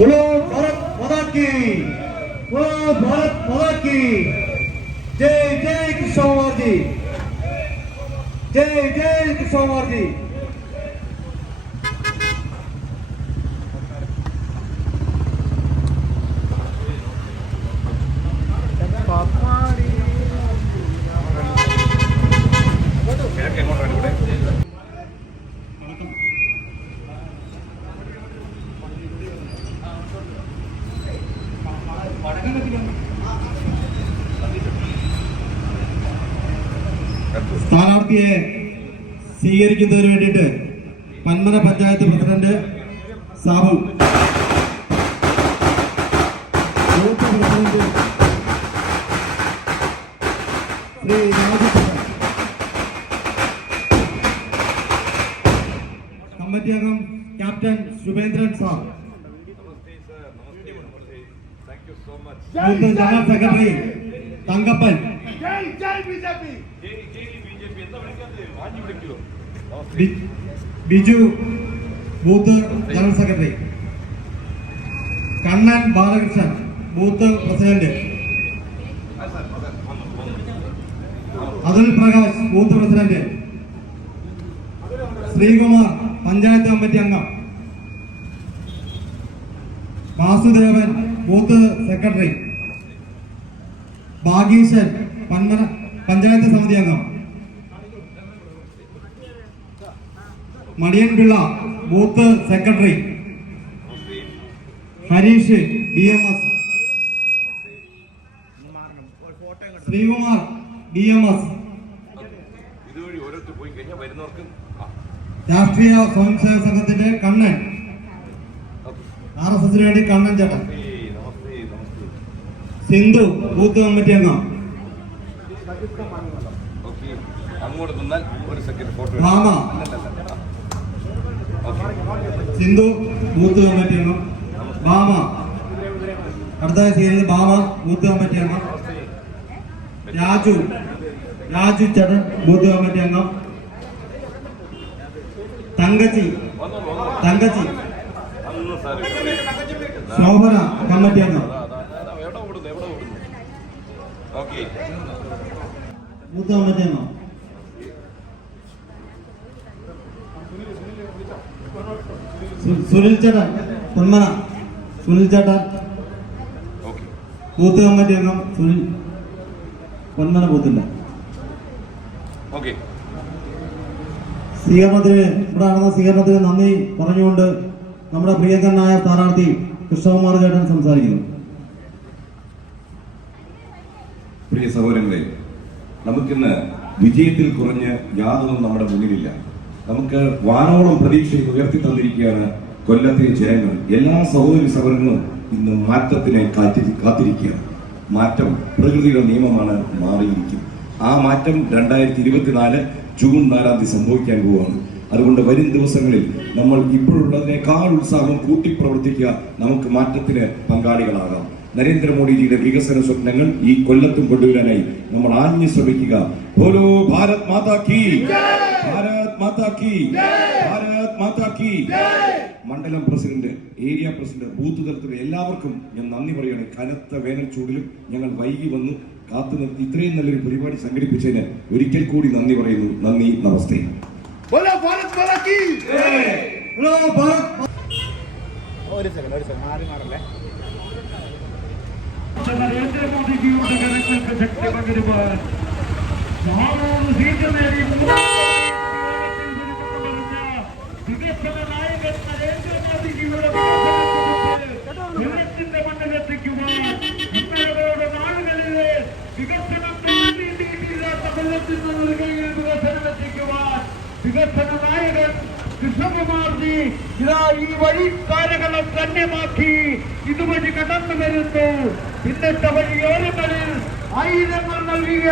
বলো ভারত মাতা কি? বলো ভারত মাতা কি? জয় জয় কৃষ্ণমার্জি জয় জয় কৃষ্ণমার্জি Thank you. സ്ഥാനാർത്ഥിയെ സ്വീകരിക്കുന്നതിന് വേണ്ടിയിട്ട് Panmana panchayat president Sabu. President Shri committee അംഗം captain Shubhendran sir booth general secretary Thankappan. Biju booth general secretary. Kannan Balakrishnan booth president. Athul Prakash booth president. Sreekumar panchayat committee അംഗം. Vasudevan booth secretary Bhageeshan Panmana panchayat സമിതി അംഗം. Maniyan Pillai booth secretary. Harish B M S. Sreekumar B M S. Rashtriya Swayamsevak സംഘത്തിന്റെ Kannan. R S എസിന് വേണ്ടി കണ്ണൻ ചേട്ടൻ. Sindhu booth committee അംഗം. മാമ. Okay Sindhu booth committee അംഗം. ബാമ അടുത്തതായി സ്വീകരിച്ചത് ബാമ ബൂത്ത് കമ്മിറ്റി അംഗം. രാജു. രാജു ചേട്ടൻ ബൂത്ത് കമ്മിറ്റി അംഗം. തങ്കച്ചി. തങ്കച്ചി. ശോഭന കമ്മിറ്റി അംഗം. സു- സുനിൽ ചേട്ടൻ പൊന്മന. സുനിൽ ചേട്ടൻ ഓക്കെ. ബൂത്ത് കമ്മിറ്റി അംഗം സുനിൽ. പൊന്മന ബൂത്തില്ല സ്വീകരണത്തിന് ഇവിടെ നടന്ന സ്വീകരണത്തിന് നന്ദി പറഞ്ഞുകൊണ്ട് നമ്മുടെ പ്രിയങ്കരനായ സ്ഥാനാർത്ഥി കൃഷ്ണകുമാർ ചേട്ടൻ സംസാരിക്കുന്നു. പ്രിയ സഹോദരങ്ങളെ നമുക്കിന്ന് വിജയത്തിൽ കുറഞ്ഞ് യാതൊന്നും നമ്മുടെ മുന്നിലില്ല. നമുക്ക് വാനോളം പ്രതീക്ഷയിൽ ഉയർത്തി തന്നിരിക്കുകയാണ് കൊല്ലത്തെ ജനങ്ങൾ. എല്ലാ സഹോദരി സഹോദരങ്ങളും ഇന്ന് മാറ്റത്തിനെ കാത്തി കാത്തിരിക്കുകയാണ്. മാറ്റം പ്രകൃതിയുടെ നിയമമാണ് മാറിയിരിക്കും ആ മാറ്റം രണ്ടായിരത്തി ഇരുപത്തിനാല് ജൂൺ നാലാം തീയതി സംഭവിക്കാൻ പോവുകയാണ്. അതുകൊണ്ട് വരും ദിവസങ്ങളിൽ നമ്മൾ ഇപ്പോഴുള്ളതിനേക്കാൾ ഉത്സാഹം കൂട്ടിപ്രവർത്തിക്കുക നമുക്ക് മാറ്റത്തിന് പങ്കാളികളാകാം. നരേന്ദ്രമോദിജിയുടെ വികസന സ്വപ്നങ്ങൾ ഈ കൊല്ലത്തും കൊണ്ടുവരാനായി നമ്മൾ ആഞ്ഞു ശ്രമിക്കുക. ബോലോ ഭാരത് മാതാ കി. ഭാരത് മാതാ കി. ഭാരത് മാതാ കി. മണ്ഡലം പ്രസിഡന്റ് ഏരിയ പ്രസിഡന്റ് ബൂത്ത് തലത്തിലെ എല്ലാവർക്കും ഞാൻ നന്ദി പറയുകയാണ്. കനത്ത വേനൽ ചൂടിലും ഞങ്ങൾ വൈകി വന്നു കാത്തു നിർത്തി ഇത്രയും നല്ലൊരു പരിപാടി സംഘടിപ്പിച്ചതിന് ഒരിക്കൽ കൂടി നന്ദി പറയുന്നു. നന്ദി നമസ്തേ. ഒരു സെക്കൻഡ് ഒരു സെക്കൻഡ്. ഹലോ ഭാരത് ನರೇಂದ್ರ ಮೋದಿಜಿಯವರ ಗಣಕ್ಕೆ ಶಕ್ತಿ ಬಂದಿರುವ ನಾನು ಸೀಟು ಮೇಲೆ ವಿಕಸನ ನಾಯಕ ನರೇಂದ್ರ ಮೋದಿಜಿಯವರ ಇವತ್ತಿನ ಮಣ್ಣೆತ್ತಿಕ್ಕುವ ಇತ್ತರ ನಾಡುಗಳಿವೆ ವಿಕಸನ தமிழத்தின் விகசனத்திற்குவார் விகசன நாயகன் നായകൻ കൃഷ്ണകുമാർജി ഇതാ ഈ വഴിക്കാരകളെ ധന്യമാക്കി ഇതുവഴി കടന്നു വരുന്നു. ഇന്നത്തെ വഴിയോരങ്ങളിൽ ആയിരങ്ങൾ നൽകിയ